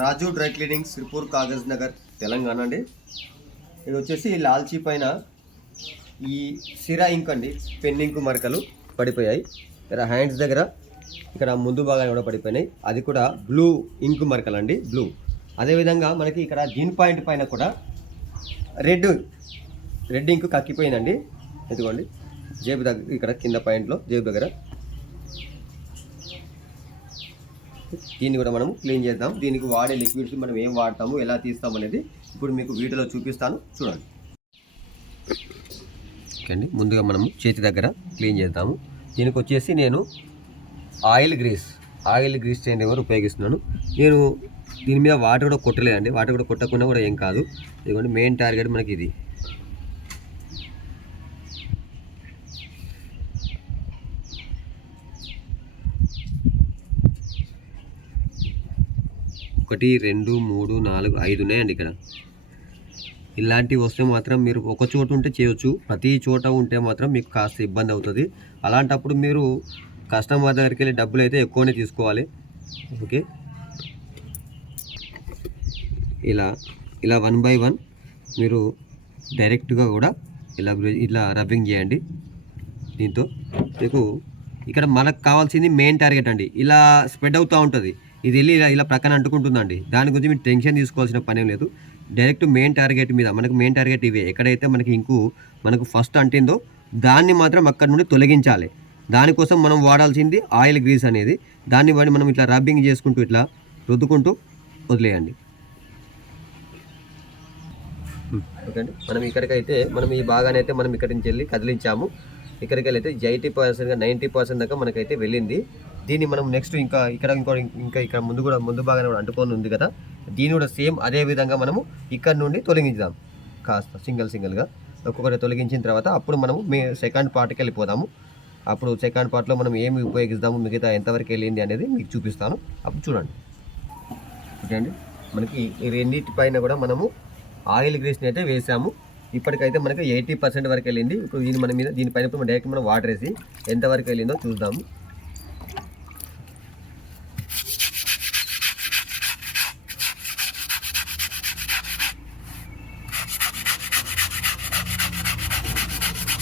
రాజు dry cleaning Sirpur Kagaz Nagar Telangana అండి. ఇది వచ్చేసి లాల్చీ పైన ఈ సిరా ఇంక్ అండి. పెన్నింకు మరకలు పడిపోయాయి. ఇక్కడ హ్యాండ్స్ దగ్గర ఇక్కడ ముందు భాగాన్ని కూడా పడిపోయినాయి. అది కూడా బ్లూ ఇంక్ మరకలు అండి బ్లూ. అదేవిధంగా మనకి ఇక్కడ జీన్ పాయింట్ పైన కూడా రెడ్ రెడ్ ఇంక్ కక్కిపోయిందండి. ఇదిగోండి జేబు దగ్గర ఇక్కడ కింద పాయింట్లో జేబు దగ్గర. దీన్ని కూడా మనం క్లీన్ చేద్దాం. దీనికి వాడే లిక్విడ్స్ మనం ఏం వాడతాము ఎలా తీస్తాం అనేది ఇప్పుడు మీకు వీటిలో చూపిస్తాను. చూడండి. ఓకే అండి. ముందుగా మనము చేతి దగ్గర క్లీన్ చేద్దాము. దీనికి వచ్చేసి నేను ఆయిల్ గ్రీస్ ఆయిల్ గ్రీస్ చేయండి ఎవరు ఉపయోగిస్తున్నాను. నేను దీని మీద వాటర్ కూడా కొట్టలేదండి. వాటర్ కూడా కొట్టకుండా కూడా ఏం కాదు. ఇదిగోండి మెయిన్ టార్గెట్ మనకి ఇది. ఒకటి రెండు మూడు నాలుగు ఐదు ఉన్నాయండి ఇక్కడ. ఇలాంటివి వస్తే మాత్రం మీరు ఒక చోట ఉంటే చేయొచ్చు. ప్రతి చోట ఉంటే మాత్రం మీకు కాస్త ఇబ్బంది అవుతుంది. అలాంటప్పుడు మీరు కస్టమర్ దగ్గరికి వెళ్ళి డబ్బులు అయితే ఎక్కువనే తీసుకోవాలి. ఓకే. ఇలా ఇలా వన్ బై వన్ మీరు డైరెక్ట్గా కూడా ఇలా ఇలా రబ్బింగ్ చేయండి. దీంతో మీకు ఇక్కడ మనకు కావాల్సింది మెయిన్ టార్గెట్ అండి. ఇలా స్ప్రెడ్ అవుతూ ఉంటుంది. ఇది వెళ్ళి ఇలా ఇలా ప్రక్కన అంటుకుంటుందండి. దాని గురించి మీరు టెన్షన్ తీసుకోవాల్సిన పనేం లేదు. డైరెక్ట్ మెయిన్ టార్గెట్ మీద మనకు మెయిన్ టార్గెట్ ఇవే. ఎక్కడైతే మనకి ఇంకు మనకు ఫస్ట్ అంటిందో దాన్ని మాత్రం అక్కడ నుండి తొలగించాలి. దానికోసం మనం వాడాల్సింది ఆయిల్ గ్రీస్ అనేది. దాన్ని వాడి మనం ఇట్లా రబ్బింగ్ చేసుకుంటూ ఇట్లా రుద్దుకుంటూ వదిలేయండి. ఓకే అండి మనం ఇక్కడికైతే మనం ఈ భాగాన్ని అయితే మనం ఇక్కడి నుంచి వెళ్ళి కదిలించాము. ఇక్కడికి వెళ్ళి అయితే ఎయిటీ పర్సెంట్గా నైంటీ పర్సెంట్ దాకా మనకైతే వెళ్ళింది. దీన్ని మనం నెక్స్ట్ ఇంకా ఇక్కడ ఇంకో ఇంకా ఇక్కడ ముందు కూడా ముందు భాగాన్ని కూడా అంటుకొని ఉంది కదా. దీన్ని కూడా సేమ్ అదే విధంగా మనము ఇక్కడ నుండి తొలగించుదాం. కాస్త సింగిల్ సింగిల్గా. ఒక్కొక్కటి తొలగించిన తర్వాత అప్పుడు మనము మే సెకండ్ పార్ట్కి వెళ్ళిపోదాము. అప్పుడు సెకండ్ పార్ట్లో మనం ఏమి ఉపయోగిస్తాము మిగతా ఎంతవరకు వెళ్ళింది అనేది మీకు చూపిస్తాను. అప్పుడు చూడండి. ఓకే అండి మనకి ఈ రెండింటి పైన కూడా మనము ఆయిల్ గ్రీస్ని అయితే వేసాము. ఇప్పటికైతే మనకి ఎయిటీ పర్సెంట్ వరకు వెళ్ళింది. ఇప్పుడు దీని మన మీద దీనిపైన ఇప్పుడు డైరెక్ట్ మనం వాటర్ వేసి ఎంతవరకు వెళ్ళిందో చూద్దాము.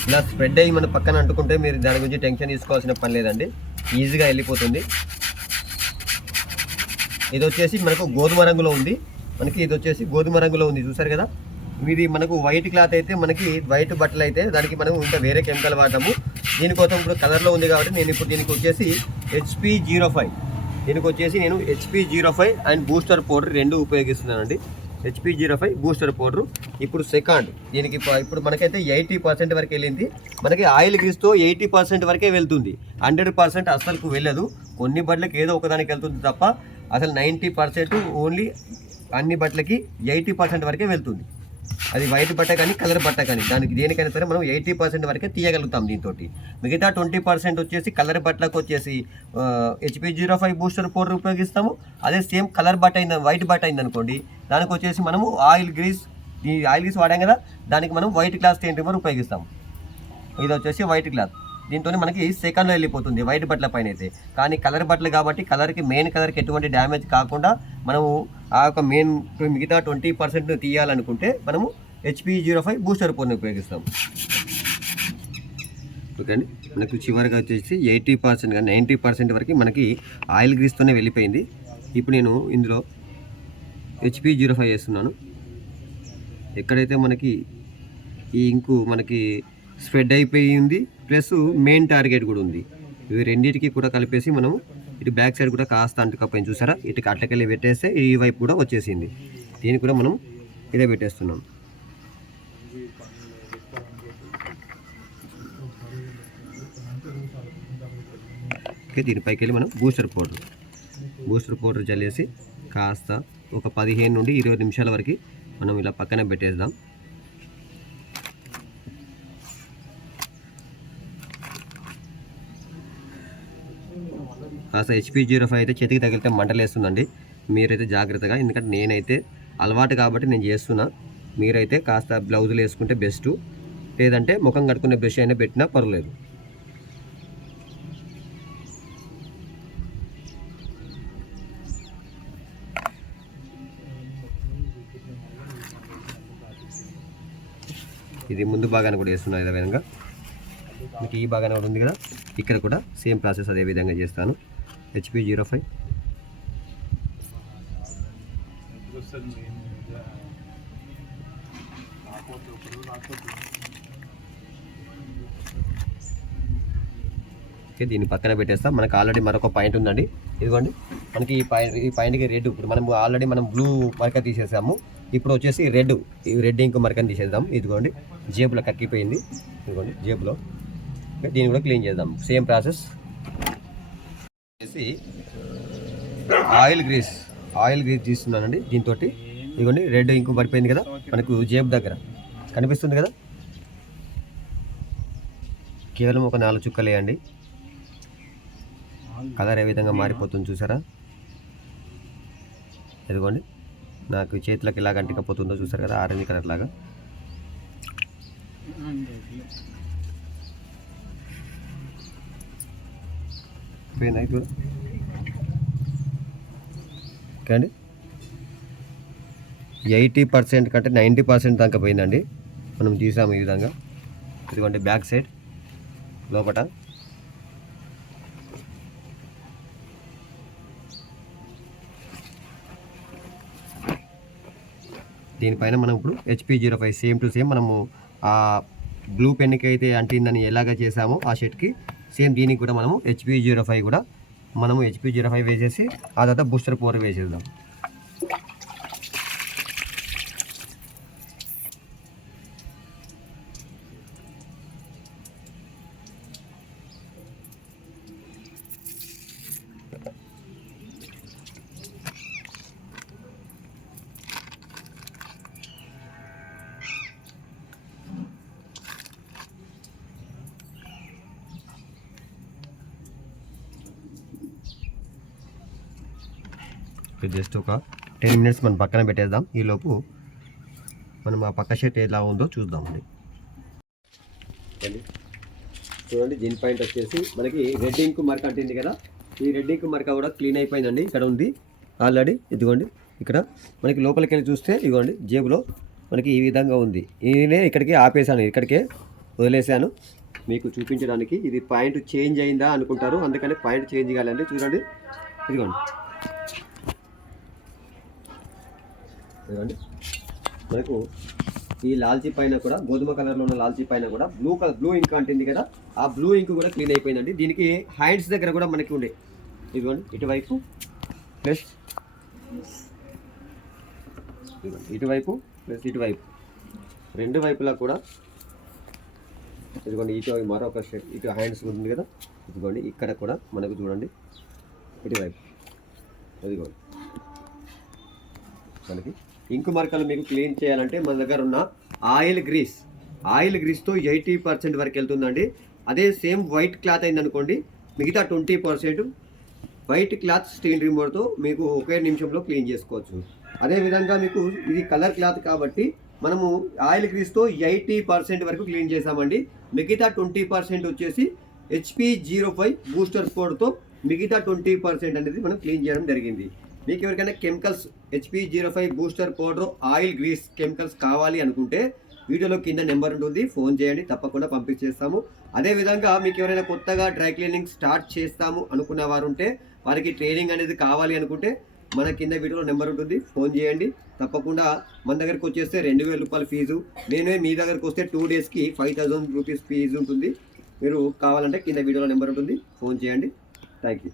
ఇలా స్ప్రెడ్ అయ్యి మన పక్కన అంటుకుంటే మీరు దాని గురించి టెన్షన్ తీసుకోవాల్సిన పని లేదండి. ఈజీగా వెళ్ళిపోతుంది. ఇది వచ్చేసి మనకు గోధుమ రంగులో ఉంది. మనకి ఇది వచ్చేసి గోధుమ రంగులో ఉంది. చూసారు కదా? ఇది మనకు వైట్ క్లాత్ అయితే మనకి వైట్ బట్టలు అయితే దానికి మనం ఇంకా వేరే కెమికల్ వాడతాము దీనికోసం ఇప్పుడు కలర్లో ఉంది కాబట్టి నేను ఇప్పుడు దీనికి వచ్చేసి హెచ్పి జీరో ఫైవ్ దీనికి వచ్చేసి నేను HP zero five and booster powder రెండు ఉపయోగిస్తున్నానండి. HP zero five booster powder ఇప్పుడు సెకండ్ దీనికి ఇప్పుడు మనకైతే ఎయిటీ పర్సెంట్ వరకు వెళ్ళింది. మనకి ఆయిల్ గీస్తో ఎయిటీ పర్సెంట్ వరకే వెళ్తుంది. హండ్రెడ్ పర్సెంట్ అసలుకు వెళ్ళదు. కొన్ని బట్టలకి ఏదో ఒకదానికి వెళ్తుంది తప్ప అసలు నైంటీ పర్సెంట్ ఓన్లీ అన్ని బట్టలకి ఎయిటీ పర్సెంట్ వరకే వెళ్తుంది. అది వైట్ బట్ట కానీ కలర్ బట్ట కానీ. దానికి దేనికైనా సరే మనం ఎయిటీ పర్సెంట్ వరకే తీయగలుగుతాం దీంతో మిగతా ట్వంటీ పర్సెంట్ వచ్చేసి కలర్ బట్టలకు వచ్చేసి HP zero five booster powder ఉపయోగిస్తాము. అదే సేమ్ కలర్ బట్ట అయింది వైట్ బట్ట అయింది అనుకోండి దానికి వచ్చేసి మనము ఆయిల్ గ్రీస్ ఈ ఆయిల్ గ్రీస్ వాడాం కదా దానికి మనం వైట్ క్లాత్ స్టెయిన్ రిమూవర్ ఉపయోగిస్తాం ఇది వచ్చేసి వైట్ క్లాత్. దీంతో మనకి సెకండ్లో వెళ్ళిపోతుంది వైట్ బట్టల పైన అయితే. కానీ కలర్ బట్టలు కాబట్టి కలర్కి మెయిన్ కలర్కి ఎటువంటి డ్యామేజ్ కాకుండా మనము ఆ యొక్క మెయిన్ మిగతా ట్వంటీ పర్సెంట్ తీయాలనుకుంటే మనము HP zero five booster phone ఉపయోగిస్తాం ఓకే అండి? మనకు చివరిగా వచ్చేసి ఎయిటీ పర్సెంట్ కానీ నైంటీ పర్సెంట్ వరకు మనకి ఆయిల్ గ్రీస్తోనే వెళ్ళిపోయింది. ఇప్పుడు నేను ఇందులో హెచ్పి జీరో ఫైవ్ వేస్తున్నాను. ఎక్కడైతే మనకి ఈ ఇంకు మనకి స్ప్రెడ్ అయిపోయి ఉంది ప్లస్ మెయిన్ టార్గెట్ కూడా ఉంది. ఇవి రెండింటికి కూడా కలిపేసి మనం ఇటు బ్యాక్ సైడ్ కూడా కాస్త అంటుకపోయింది చూసారా? ఇటు అట్లకెళ్ళి పెట్టేస్తే ఈ వైపు కూడా వచ్చేసింది. దీన్ని కూడా మనం ఇదే పెట్టేస్తున్నాం. ఓకే దీనిపైకి వెళ్ళి మనం బూస్టర్ పౌడర్. బూస్టర్ పౌడర్ చల్లేసి కాస్త ఒక పదిహేను నుండి ఇరవై నిమిషాల వరకు మనం ఇలా పక్కన పెట్టేద్దాం. కాస్త హెచ్పి జీరో ఫైవ్ అయితే చేతికి తగిలితే మంటలేస్తుందండి. మీరైతే జాగ్రత్తగా ఎందుకంటే నేనైతే అలవాటు కాబట్టి నేను చేస్తున్నా. మీరైతే కాస్త బ్లౌజులు వేసుకుంటే బెస్ట్. లేదంటే ముఖం కట్టుకునే బ్రష్ అయినా పెట్టినా పర్లేదు ఇది ముందు భాగాన్ని కూడా వేస్తున్నా ఇదే విధంగా మీకు ఈ భాగానే కూడా ఉంది కదా? ఇక్కడ కూడా సేమ్ ప్రాసెస్ అదే విధంగా చేస్తాను. హెచ్పి జీరో ఫైవ్ ఓకే దీన్ని పక్కన పెట్టేస్తాం. మనకు ఆల్రెడీ మరొక పాయింట్ ఉందండి. ఇదిగోండి. మనకి ఈ పాయింట్ ఈ పాయింట్కి రెడ్ ఇప్పుడు మనం ఆల్రెడీ మనం బ్లూ మరక తీసేసాము. ఇప్పుడు వచ్చేసి రెడ్ ఈ రెడ్ ఇంకో మరకని తీసేద్దాం. ఇదిగోండి. జేబులో కక్కిపోయింది. ఇదిగోండి జేబులో. దీన్ని కూడా క్లీన్ చేద్దాం. Same process. చేసి ఆయిల్ గ్రీస్ ఆయిల్ గ్రీస్ తీస్తున్నానండి దీంతో ఇదిగోండి రెడ్ ఇంకో పడిపోయింది కదా మనకు జేబు దగ్గర. కనిపిస్తుంది కదా? కేవలం ఒక నాలుగు చుక్కలు వేయండి కలర్ ఏ విధంగా మారిపోతుంది చూసారా? ఎదుగోండి నాకు చేతులకు ఇలా అంటికపోతుందో చూసారు కదా ఆరెంజ్ కలర్ లాగా. పోయిందా ఇప్పుడు? అండి ఎయిటీ పర్సెంట్ కంటే నైంటీ పర్సెంట్ దాకా పోయిందండి. మనం తీసాము ఈ విధంగా. ఇదిగోండి బ్యాక్ సైడ్ లోపట. దీనిపైన మనం ఇప్పుడు HP zero five same to same మనము ఆ బ్లూ పెన్కి అయితే అంటిందని ఎలాగ చేసామో ఆ షర్ట్కి సేమ్ దీనికి కూడా మనము హెచ్పి జీరో ఫైవ్ కూడా మనము హెచ్పి జీరో ఫైవ్ వేసేసి ఆ తర్వాత బూస్టర్ పవర్ వేసేద్దాం. జస్ట్ ఒక టెన్ మినిట్స్ మనం పక్కన పెట్టేద్దాం. ఈలోపు మనం ఆ పక్క షర్ట్ ఎలా ఉందో చూద్దామండి. చూడండి జిన్ పాయింట్ వచ్చేసి మనకి రెడ్ ఇంక్ మరక అంటుంది కదా. ఈ రెడ్ ఇంక్ మరక కూడా క్లీన్ అయిపోయిందండి. ఇక్కడ ఉంది. ఆల్రెడీ ఇదిగోండి ఇక్కడ మనకి లోపలికి వెళ్ళి చూస్తే ఇదిగోండి జేబులో మనకి ఈ విధంగా ఉంది. ఈయనే ఇక్కడికి ఆపేసాను ఇక్కడికే వదిలేసాను మీకు చూపించడానికి ఇది పాయింట్ చేంజ్ అయిందా అనుకుంటారు. అందుకని పాయింట్ చేంజ్ కాలండి చూడండి ఇదిగోండి. ఇదిగోండి మనకు ఈ లాల్చీ పైన కూడా గోధుమ కలర్లో ఉన్న లాల్చీ పైన కూడా బ్లూ కలర్ బ్లూ ఇంక్ అంటుంది కదా ఆ బ్లూ ఇంక్ కూడా క్లీన్ అయిపోయిందండి. దీనికి హ్యాండ్స్ దగ్గర కూడా మనకి ఉండే. ఇదిగోండి ఇటువైపు. ప్లస్ ఇదిగోండి ఇటువైపు ప్లస్ ఇటువైపు. రెండు వైపులా కూడా. ఇదిగోండి ఇటు మరొక షర్ట్ ఇటు హ్యాండ్స్ ఉంది కదా. ఇదిగోండి ఇక్కడ కూడా మనకు చూడండి. ఇటువైపు. ఇదిగోండి. మనకి ఇంకు మరకలు మీకు క్లీన్ చేయాలంటే మన దగ్గర ఉన్న ఆయిల్ గ్రీస్ ఆయిల్ గ్రీస్తో ఎయిటీ పర్సెంట్ వరకు వెళ్తుందండి. అదే సేమ్ వైట్ క్లాత్ అయిందనుకోండి మిగతా twenty percent white cloth steel రిమోట్తో మీకు ఒకే నిమిషంలో క్లీన్ చేసుకోవచ్చు. అదేవిధంగా మీకు ఇది కలర్ క్లాత్ కాబట్టి మనము ఆయిల్ గ్రీస్తో ఎయిటీ పర్సెంట్ వరకు క్లీన్ చేసామండి మిగతా ట్వంటీ పర్సెంట్ వచ్చేసి హెచ్పి జీరో ఫైవ్ బూస్టర్ కోడ్తో మిగతా ట్వంటీ పర్సెంట్ అనేది మనం క్లీన్ చేయడం జరిగింది. మీకు ఎవరికైనా chemicals HP zero five booster powder oil grease chemicals కావాలి అనుకుంటే వీడియోలో కింద నెంబర్ ఉంటుంది. ఫోన్ చేయండి తప్పకుండా పంపించేస్తాము. అదేవిధంగా మీకు ఎవరైనా కొత్తగా డ్రై క్లీనింగ్ స్టార్ట్ చేస్తాము అనుకున్న వారు ఉంటే వారికి ట్రైనింగ్ అనేది కావాలి అనుకుంటే మన కింద వీడియోలో నెంబర్ ఉంటుంది. ఫోన్ చేయండి. తప్పకుండా మన దగ్గరకు వచ్చేస్తే రెండు వేల రూపాయల ఫీజు. నేనే మీ దగ్గరకు వస్తే టూ డేస్కి ఫైవ్ థౌసండ్ రూపీస్ ఫీజు ఉంటుంది. మీరు కావాలంటే కింద వీడియోలో నెంబర్ ఉంటుంది. ఫోన్ చేయండి. Thank you